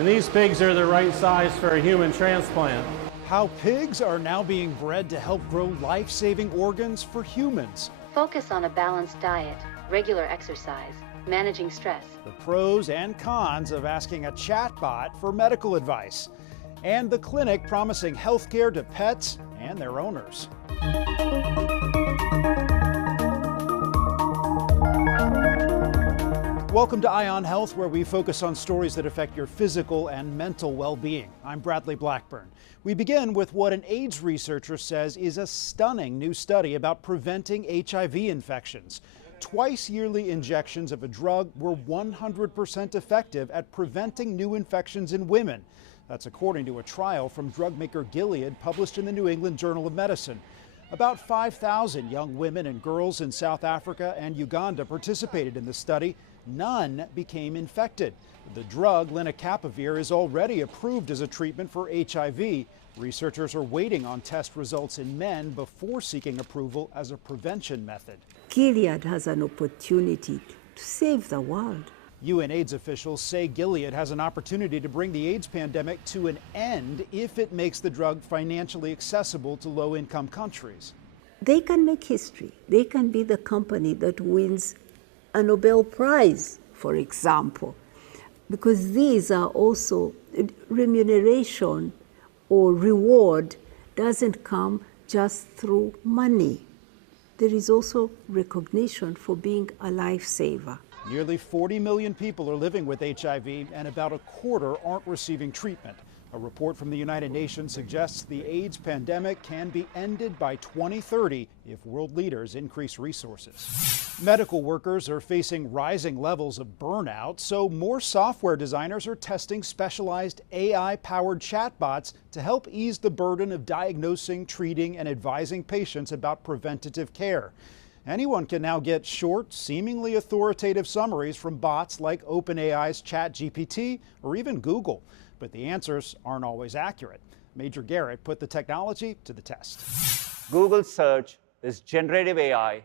And these pigs are the right size for a human transplant. How pigs are now being bred to help grow life-saving organs for humans. Focus on a balanced diet, regular exercise, managing stress. The pros and cons of asking a chatbot for medical advice. And the clinic promising health care to pets and their owners. Welcome to Eye on Health, where we focus on stories that affect your physical and mental well-being. I'm Bradley Blackburn. We begin with what an AIDS researcher says is a stunning new study about preventing HIV infections. Twice-yearly injections of a drug were 100% effective at preventing new infections in women. That's according to a trial from drug maker Gilead published in the New England Journal of Medicine. About 5,000 young women and girls in South Africa and Uganda participated in the study. None became infected. The drug lenacapavir is already approved as a treatment for HIV. Researchers are waiting on test results in men before seeking approval as a prevention method. Gilead has an opportunity to save the world. UNAIDS officials say Gilead has an opportunity to bring the AIDS pandemic to an end if it makes the drug financially accessible to low-income countries. They can make history. They can be the company that wins a Nobel Prize, for example, because these are also remuneration or reward doesn't come just through money. There is also recognition for being a lifesaver. Nearly 40 million people are living with HIV, and about a quarter aren't receiving treatment. A report from the United Nations suggests the AIDS pandemic can be ended by 2030 if world leaders increase resources. Medical workers are facing rising levels of burnout, so more software designers are testing specialized AI-powered chatbots to help ease the burden of diagnosing, treating, and advising patients about preventative care. Anyone can now get short, seemingly authoritative summaries from bots like OpenAI's ChatGPT or even Google. But the answers aren't always accurate. Major Garrett put the technology to the test. Google search is generative AI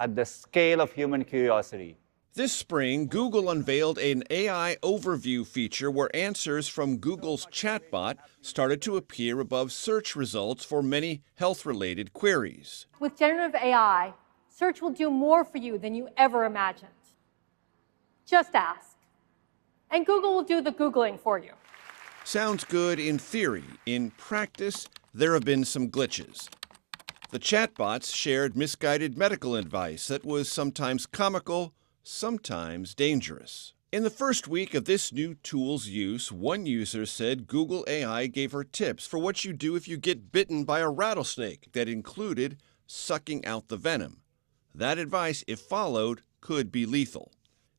at the scale of human curiosity. This spring, Google unveiled an AI overview feature where answers from Google's chatbot started to appear above search results for many health-related queries. With generative AI, search will do more for you than you ever imagined. Just ask, and Google will do the Googling for you. Sounds good in theory. In practice, there have been some glitches. The chatbots shared misguided medical advice that was sometimes comical, sometimes dangerous. In the first week of this new tool's use, one user said Google AI gave her tips for what you do if you get bitten by a rattlesnake that included sucking out the venom. That advice, if followed, could be lethal.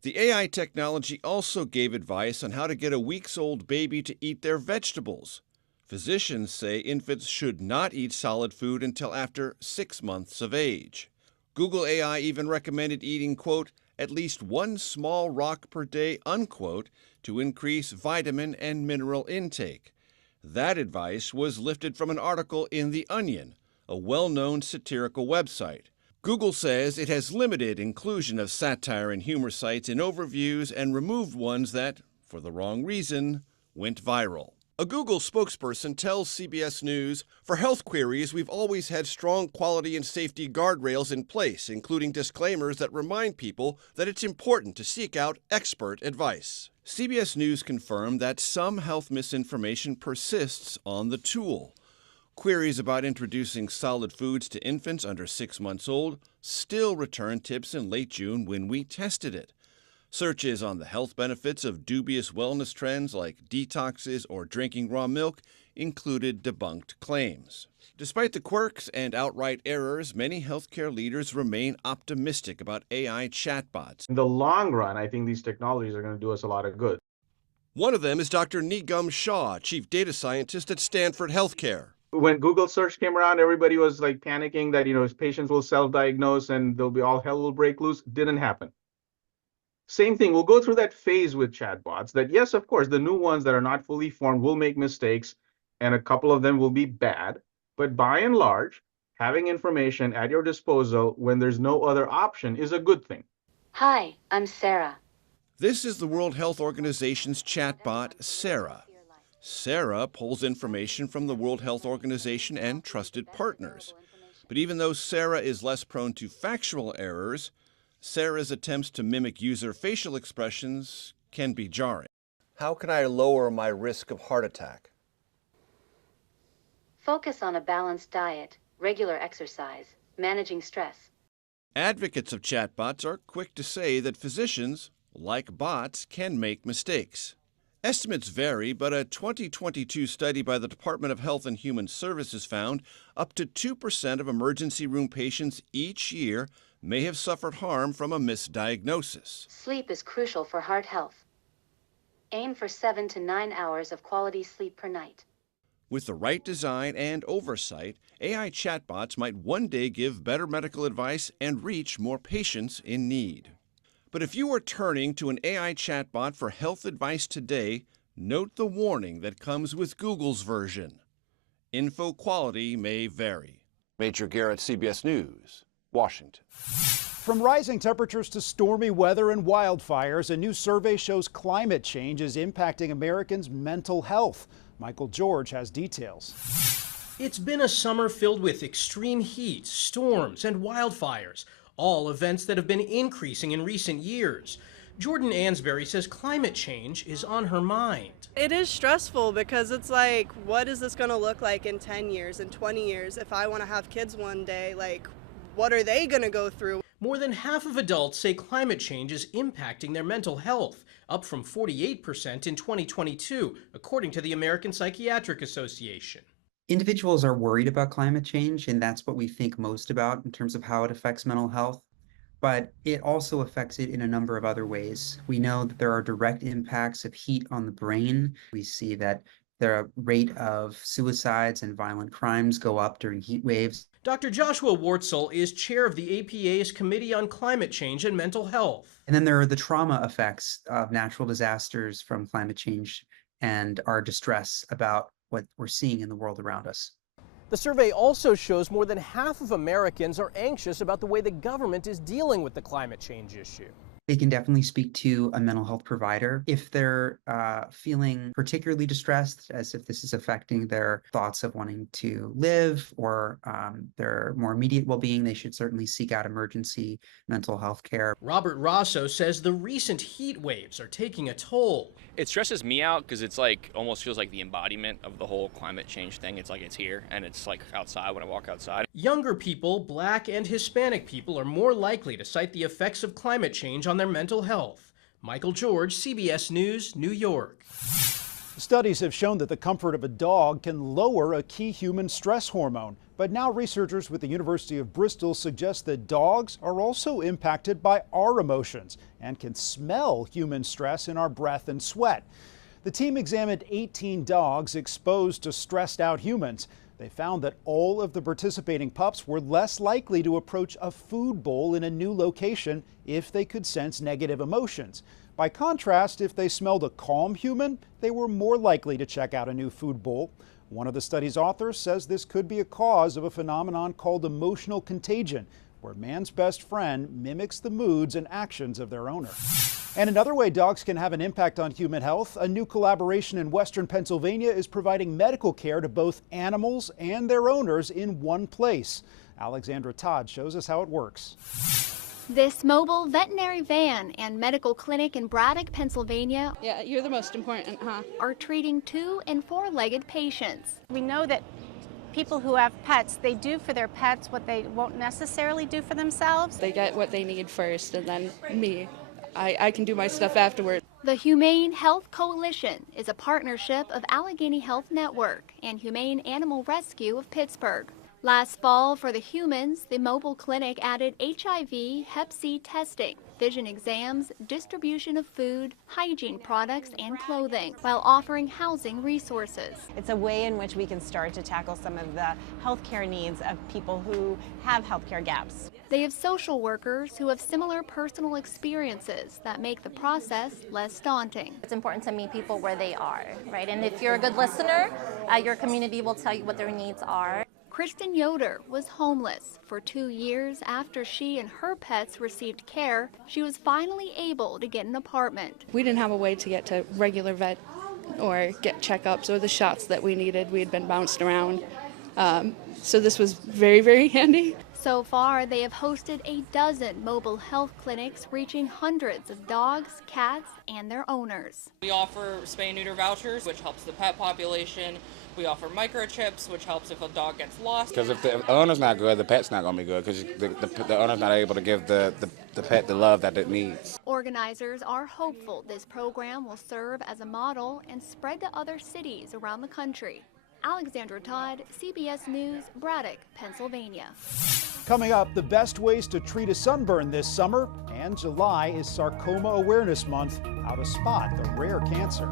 The AI technology also gave advice on how to get a weeks-old baby to eat their vegetables. Physicians say infants should not eat solid food until after 6 months of age. Google AI even recommended eating, quote, at least one small rock per day, unquote, to increase vitamin and mineral intake. That advice was lifted from an article in The Onion, a well-known satirical website. Google says it has limited inclusion of satire and humor sites in overviews and removed ones that, for the wrong reason, went viral. A Google spokesperson tells CBS News, for health queries, we've always had strong quality and safety guardrails in place, including disclaimers that remind people that it's important to seek out expert advice. CBS News confirmed that some health misinformation persists on the tool. Queries about introducing solid foods to infants under 6 months old still returned tips in late June when we tested it. Searches on the health benefits of dubious wellness trends like detoxes or drinking raw milk included debunked claims. Despite the quirks and outright errors, many healthcare leaders remain optimistic about AI chatbots. In the long run, I think these technologies are going to do us a lot of good. One of them is Dr. Nigam Shah, chief data scientist at Stanford Healthcare. When Google search came around, everybody was like panicking that, his patients will self-diagnose and all hell will break loose. Didn't happen. Same thing, we'll go through that phase with chatbots that, yes, of course, the new ones that are not fully formed will make mistakes and a couple of them will be bad. But by and large, having information at your disposal when there's no other option is a good thing. Hi, I'm Sarah. This is the World Health Organization's chatbot, Sarah. Sarah pulls information from the World Health Organization and trusted partners. But even though Sarah is less prone to factual errors, Sarah's attempts to mimic user facial expressions can be jarring. How can I lower my risk of heart attack? Focus on a balanced diet, regular exercise, managing stress. Advocates of chatbots are quick to say that physicians, like bots, can make mistakes. Estimates vary, but a 2022 study by the Department of Health and Human Services found up to 2% of emergency room patients each year may have suffered harm from a misdiagnosis. Sleep is crucial for heart health. Aim for 7 to 9 hours of quality sleep per night. With the right design and oversight, AI chatbots might one day give better medical advice and reach more patients in need. But if you are turning to an AI chatbot for health advice today, note the warning that comes with Google's version. Info quality may vary. Major Garrett, CBS News, Washington. From rising temperatures to stormy weather and wildfires, a new survey shows climate change is impacting Americans' mental health. Michael George has details. It's been a summer filled with extreme heat, storms, and wildfires, all events that have been increasing in recent years. Jordan Ansberry says climate change is on her mind. It is stressful because it's like, what is this going to look like in 10 years, in 20 years? If I want to have kids one day, like, what are they going to go through? More than half of adults say climate change is impacting their mental health, up from 48% in 2022, according to the American Psychiatric Association. Individuals are worried about climate change, and that's what we think most about in terms of how it affects mental health. But it also affects it in a number of other ways. We know that there are direct impacts of heat on the brain. We see that the rate of suicides and violent crimes go up during heat waves. Dr. Joshua Wartzel is chair of the APA's Committee on Climate Change and Mental Health. And then there are the trauma effects of natural disasters from climate change and our distress about what we're seeing in the world around us. The survey also shows more than half of Americans are anxious about the way the government is dealing with the climate change issue. They can definitely speak to a mental health provider if they're feeling particularly distressed, as if this is affecting their thoughts of wanting to live or their more immediate well-being. They should certainly seek out emergency mental health care. Robert Rosso says the recent heat waves are taking a toll. It stresses me out because it's like almost feels like the embodiment of the whole climate change thing. It's like it's here and it's like outside when I walk outside. Younger people, Black and Hispanic people, are more likely to cite the effects of climate change on their mental health. Michael George, CBS News, New York. Studies have shown that the comfort of a dog can lower a key human stress hormone. But now researchers with the University of Bristol suggest that dogs are also impacted by our emotions and can smell human stress in our breath and sweat. The team examined 18 dogs exposed to stressed out humans. They found that all of the participating pups were less likely to approach a food bowl in a new location if they could sense negative emotions. By contrast, if they smelled a calm human, they were more likely to check out a new food bowl. One of the study's authors says this could be a cause of a phenomenon called emotional contagion, where man's best friend mimics the moods and actions of their owner. And another way dogs can have an impact on human health, a new collaboration in Western Pennsylvania is providing medical care to both animals and their owners in one place. Alexandra Todd shows us how it works. This mobile veterinary van and medical clinic in Braddock, Pennsylvania, yeah, you're the most important, huh? are treating 2- and 4-legged patients. We know that people who have pets, they do for their pets what they won't necessarily do for themselves. They get what they need first, and then me. I can do my stuff afterward. The Humane Health Coalition is a partnership of Allegheny Health Network and Humane Animal Rescue of Pittsburgh. Last fall, for the humans, the mobile clinic added HIV, Hep C testing, vision exams, distribution of food, hygiene products, and clothing, while offering housing resources. It's a way in which we can start to tackle some of the healthcare needs of people who have healthcare gaps. They have social workers who have similar personal experiences that make the process less daunting. It's important to meet people where they are, right? And if you're a good listener, your community will tell you what their needs are. Kristen Yoder was homeless for 2 years after she and her pets received care. She was finally able to get an apartment. We didn't have a way to get to regular vet or get checkups or the shots that we needed. We had been bounced around. So this was very, very handy. So far, they have hosted a dozen mobile health clinics reaching hundreds of dogs, cats, and their owners. We offer spay and neuter vouchers, which helps the pet population. We offer microchips, which helps if a dog gets lost. Because if the owner's not good, the pet's not going to be good, because the owner's not able to give the pet the love that it needs. Organizers are hopeful this program will serve as a model and spread to other cities around the country. Alexandra Todd, CBS News, Braddock, Pennsylvania. Coming up, the best ways to treat a sunburn this summer, and July is Sarcoma Awareness Month. How to spot the rare cancer.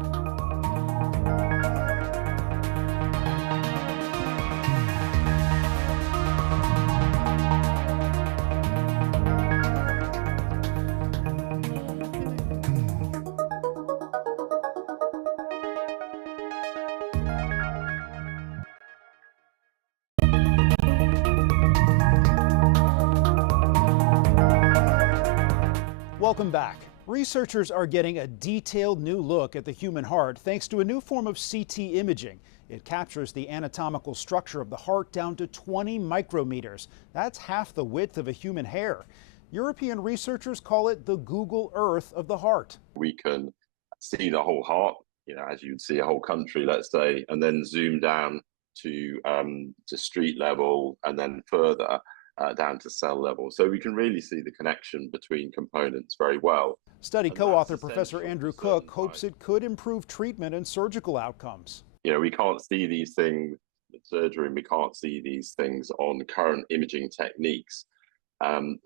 Welcome back. Researchers are getting a detailed new look at the human heart thanks to a new form of CT imaging. It captures the anatomical structure of the heart down to 20 micrometers. That's half the width of a human hair. European researchers call it the Google Earth of the heart. We can see the whole heart, as you'd see a whole country, let's say, and then zoom down to street level and then further down to cell level. So we can really see the connection between components very well. Study co-author Professor Andrew Cook hopes it could improve treatment and surgical outcomes. We can't see these things in surgery, and we can't see these things on current imaging techniques.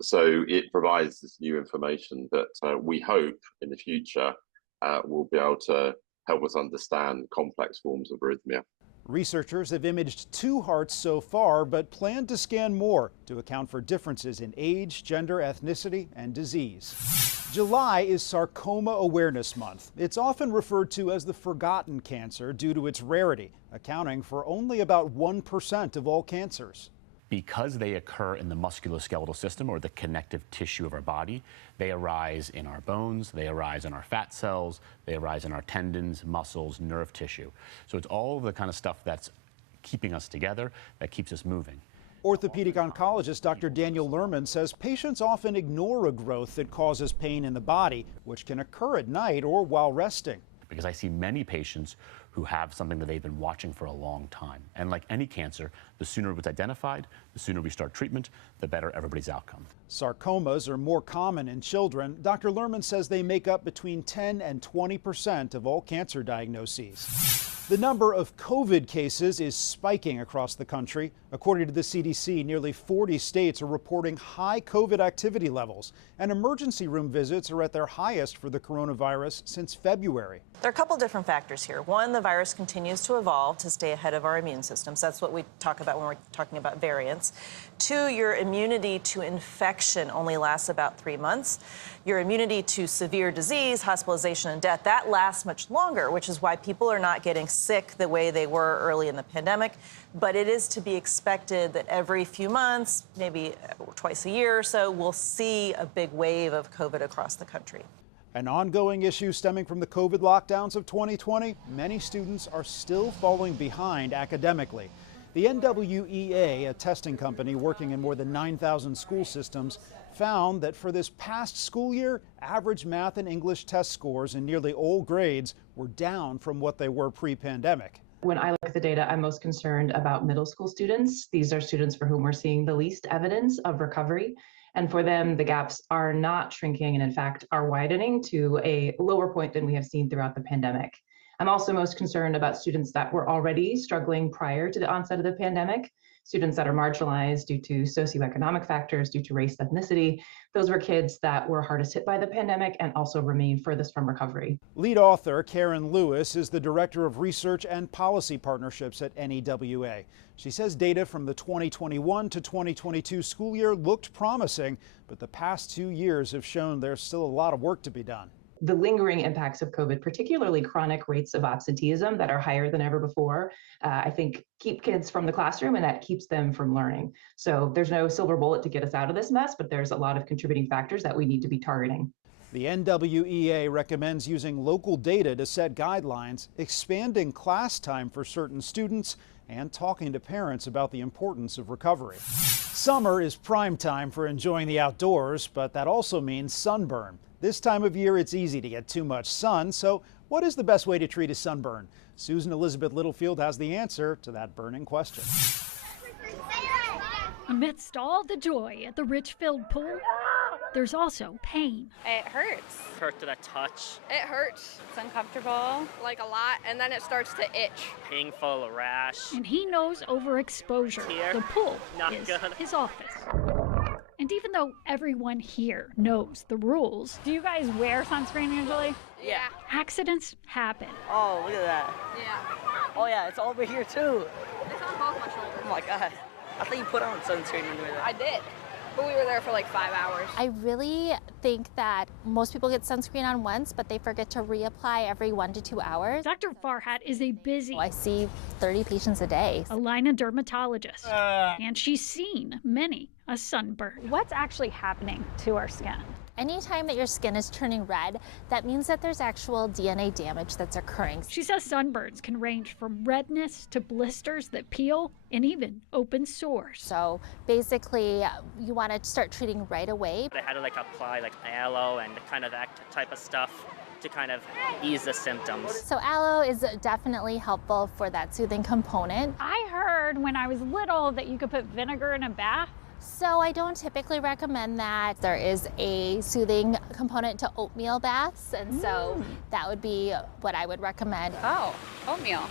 So it provides this new information that we hope in the future will be able to help us understand complex forms of arrhythmia. Researchers have imaged 2 hearts so far, but plan to scan more to account for differences in age, gender, ethnicity, and disease. July is Sarcoma Awareness Month. It's often referred to as the forgotten cancer due to its rarity, accounting for only about 1% of all cancers. Because they occur in the musculoskeletal system, or the connective tissue of our body, they arise in our bones, they arise in our fat cells, they arise in our tendons, muscles, nerve tissue. So it's all the kind of stuff that's keeping us together, that keeps us moving. Orthopedic oncologist Dr. Daniel Lerman says patients often ignore a growth that causes pain in the body, which can occur at night or while resting. Because I see many patients who have something that they've been watching for a long time. And like any cancer, the sooner it's identified, the sooner we start treatment, the better everybody's outcome. Sarcomas are more common in children. Dr. Lerman says they make up between 10 and 20% of all cancer diagnoses. The number of COVID cases is spiking across the country. According to the CDC, nearly 40 states are reporting high COVID activity levels, and emergency room visits are at their highest for the coronavirus since February. There are a couple different factors here. One, the virus continues to evolve to stay ahead of our immune systems. That's what we talk about when we're talking about variants. 2, your immunity to infection only lasts about 3 months. Your immunity to severe disease, hospitalization, and death, that lasts much longer, which is why people are not getting sick the way they were early in the pandemic. But it is to be expected that every few months, maybe twice a year or so, we'll see a big wave of COVID across the country. An ongoing issue stemming from the COVID lockdowns of 2020, many students are still falling behind academically. The NWEA, a testing company working in more than 9,000 school systems, found that for this past school year, average math and English test scores in nearly all grades were down from what they were pre-pandemic. When I look at the data, I'm most concerned about middle school students. These are students for whom we're seeing the least evidence of recovery. And for them, the gaps are not shrinking and in fact are widening to a lower point than we have seen throughout the pandemic. I'm also most concerned about students that were already struggling prior to the onset of the pandemic, students that are marginalized due to socioeconomic factors, due to race, ethnicity. Those were kids that were hardest hit by the pandemic and also remain furthest from recovery. Lead author Karen Lewis is the Director of Research and Policy Partnerships at NEWA. She says data from the 2021 to 2022 school year looked promising, but the past 2 years have shown there's still a lot of work to be done. the lingering impacts of COVID, particularly chronic rates of absenteeism that are higher than ever before, I think keep kids from the classroom, and that keeps them from learning. So there's no silver bullet to get us out of this mess, but there's a lot of contributing factors that we need to be targeting. The NWEA recommends using local data to set guidelines, expanding class time for certain students, and talking to parents about the importance of recovery. Summer is prime time for enjoying the outdoors, but that also means sunburn. This time of year, it's easy to get too much sun, so what is the best way to treat a sunburn? Susan Elizabeth Littlefield has the answer to that burning question. Amidst all the joy at the Richfield pool, there's also pain. It hurts. It hurts to the touch. It hurts. It's uncomfortable, like a lot, and then it starts to itch. Painful, a rash. And he knows overexposure. Here. The pool Not is good. his office. And even though everyone here knows the rules, Do you guys wear sunscreen usually? Yeah. accidents happen. Oh, look at that. Yeah. Oh yeah, it's over here too. It's on both my shoulders. Oh my god. I think you put on sunscreen when you were there. I did. But we were there for like 5 hours. I really think that most people get sunscreen on once, but they forget to reapply every 1 to 2 hours. Dr. Farhat is a busy, I see 30 patients a day. a line of dermatologists, and she's seen many a sunburn. What's actually happening to our skin? Anytime that your skin is turning red, that means that there's actual DNA damage that's occurring. She says sunburns can range from redness to blisters that peel and even open sores. So basically, you want to start treating right away. I had to apply aloe and kind of that type of stuff to kind of ease the symptoms. So aloe is definitely helpful for that soothing component. I heard when I was little that you could put vinegar in a bath. So I don't typically recommend that. There is a soothing component to oatmeal baths, and so that would be what I would recommend. Oh, oatmeal.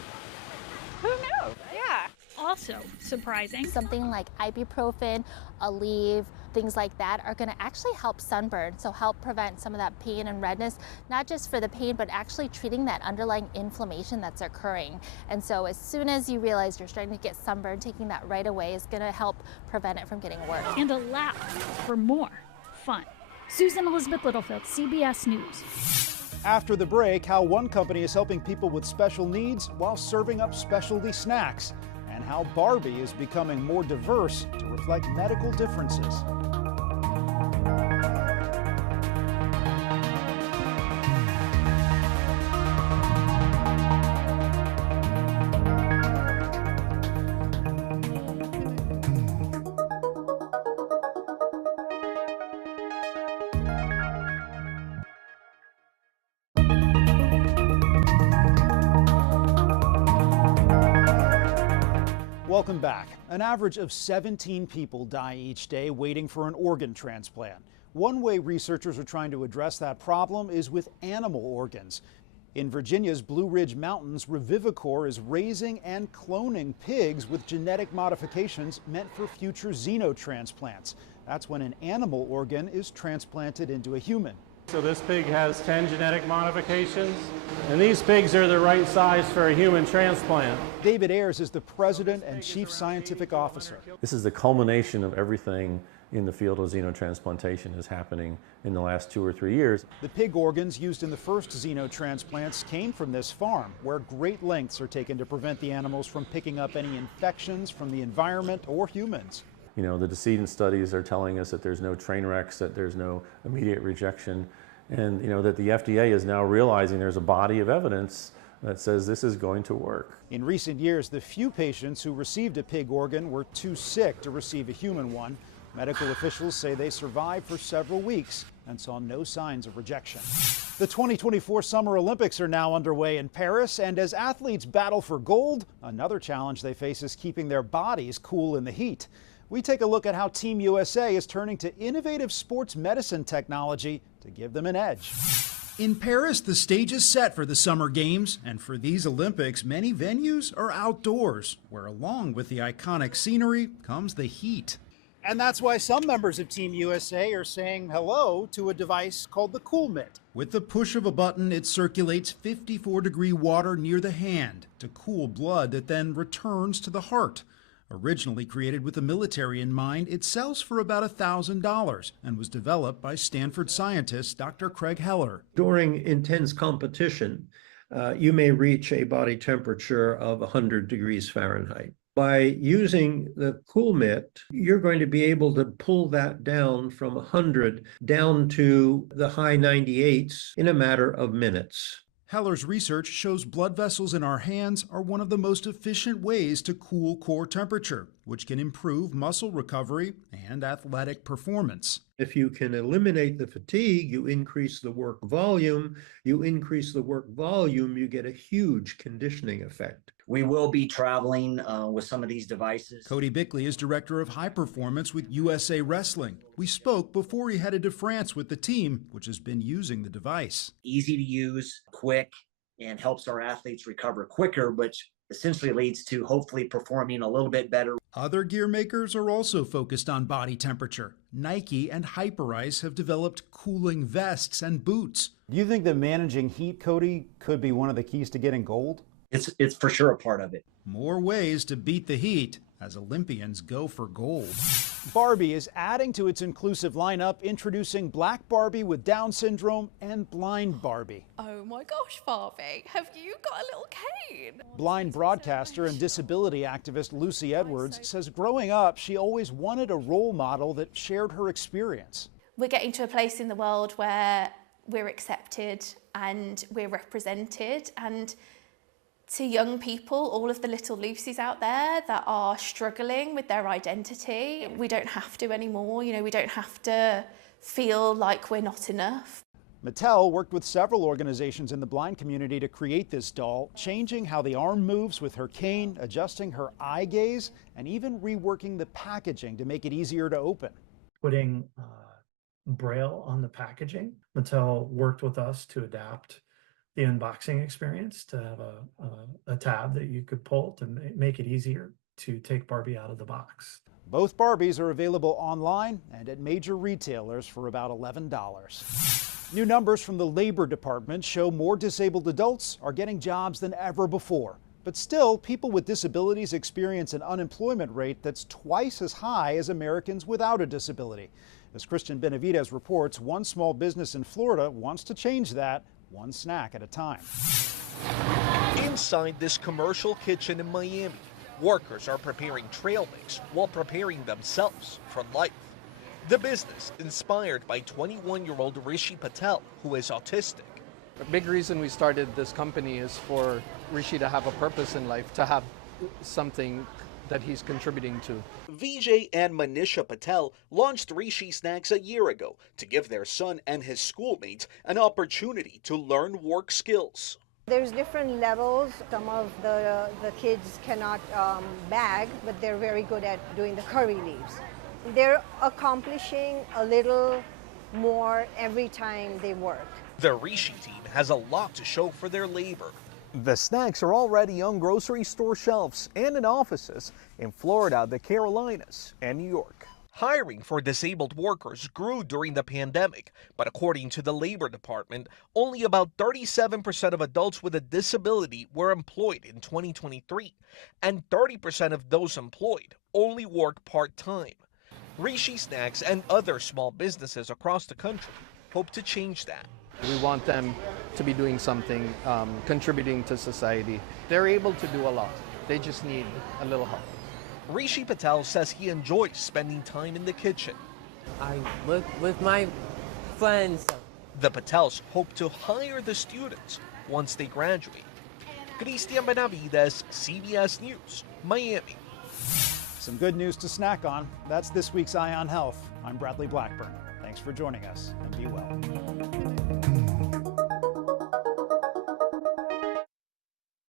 Who knew? Yeah. Also surprising, Something like ibuprofen, Aleve, things like that are going to actually help sunburn, so help prevent some of that pain and redness, not just for the pain, but actually treating that underlying inflammation that's occurring. And so as soon as you realize you're starting to get sunburn, taking that right away is going to help prevent it from getting worse. and allow for more fun. Susan Elizabeth Littlefield, CBS News. After the break, how one company is helping people with special needs while serving up specialty snacks, and how Barbie is becoming more diverse to reflect medical differences. Welcome back. An average of 17 people die each day waiting for an organ transplant. One way researchers are trying to address that problem is with animal organs. In Virginia's Blue Ridge Mountains, Revivicor is raising and cloning pigs with genetic modifications meant for future xenotransplants. That's when an animal organ is transplanted into a human. So this pig has 10 genetic modifications, and these pigs are the right size for a human transplant. David Ayers is the president and chief scientific officer. This is the culmination of everything in the field of xenotransplantation is happening in the last 2 or 3 years. The pig organs used in the first xenotransplants came from this farm, where great lengths are taken to prevent the animals from picking up any infections from the environment or humans. You know, the decedent studies are telling us that there's no train wrecks, that there's no immediate rejection, and you know that the FDA is now realizing there's a body of evidence that says this is going to work. In recent years, the few patients who received a pig organ were too sick to receive a human one. Medical officials say they survived for several weeks and saw no signs of rejection. The 2024 Summer Olympics are now underway in Paris, and as athletes battle for gold, another challenge they face is keeping their bodies cool in the heat. We take a look at how Team USA is turning to innovative sports medicine technology to give them an edge. In Paris, the stage is set for the Summer Games, and for these Olympics, many venues are outdoors, where along with the iconic scenery comes the heat. And that's why some members of Team USA are saying hello to a device called the Cool Mitt. With the push of a button, it circulates 54-degree water near the hand to cool blood that then returns to the heart. Originally created with the military in mind, it sells for about $1,000 and was developed by Stanford scientist Dr. Craig Heller. During intense competition, you may reach a body temperature of 100 degrees Fahrenheit. By using the Cool Mitt, you're going to be able to pull that down from 100 down to the high 98s in a matter of minutes. Heller's research shows blood vessels in our hands are one of the most efficient ways to cool core temperature, which can improve muscle recovery and athletic performance. If you can eliminate the fatigue, you increase the work volume. You increase the work volume, you get a huge conditioning effect. We will be traveling with some of these devices. Cody Bickley is director of high performance with USA Wrestling. We spoke before he headed to France with the team, which has been using the device. Easy to use, quick, and helps our athletes recover quicker, which essentially leads to hopefully performing a little bit better. Other gear makers are also focused on body temperature. Nike and Hyperice have developed cooling vests and boots. Do you think that managing heat, Cody, could be one of the keys to getting gold? It's for sure a part of it. More ways to beat the heat as Olympians go for gold. Barbie is adding to its inclusive lineup, introducing Black Barbie with Down syndrome and Blind Barbie. Oh my gosh, Barbie, have you got a little cane? Blind broadcaster and disability activist Lucy Edwards says growing up, she always wanted a role model that shared her experience. We're getting to a place in the world where we're accepted and we're represented, and to young people, all of the little Lucys out there that are struggling with their identity, we don't have to anymore. You know, we don't have to feel like we're not enough. Mattel worked with several organizations in the blind community to create this doll, changing how the arm moves with her cane, adjusting her eye gaze, and even reworking the packaging to make it easier to open. Putting Braille on the packaging, Mattel worked with us to adapt the unboxing experience to have a tab that you could pull to make it easier to take Barbie out of the box. Both Barbies are available online and at major retailers for about $11. New numbers from the Labor Department show more disabled adults are getting jobs than ever before. But still, people with disabilities experience an unemployment rate that's twice as high as Americans without a disability. As Christian Benavidez reports, one small business in Florida wants to change that, one snack at a time. Inside this commercial kitchen in Miami, workers are preparing trail mix while preparing themselves for life. The business inspired by 21-year-old Rishi Patel, who is autistic. A big reason we started this company is for Rishi to have a purpose in life, to have something that he's contributing to. Vijay and Manisha Patel launched Rishi Snacks a year ago to give their son and his schoolmates an opportunity to learn work skills. There's different levels. Some of the kids cannot bag, but they're very good at doing the curry leaves. They're accomplishing a little more every time they work. The Rishi team has a lot to show for their labor. The snacks are already on grocery store shelves and in offices in Florida, the Carolinas, and New York. Hiring for disabled workers grew during the pandemic, but according to the Labor Department, only about 37% of adults with a disability were employed in 2023, and 30% of those employed only work part-time. Rishi Snacks and other small businesses across the country hope to change that. We want them to be doing something, contributing to society. They're able to do a lot. They just need a little help. Rishi Patel says he enjoys spending time in the kitchen. I work with my friends. The Patels hope to hire the students once they graduate. Christian Benavidez, CBS News, Miami. Some good news to snack on. That's this week's Eye on Health. I'm Bradley Blackburn. Thanks for joining us, and be well.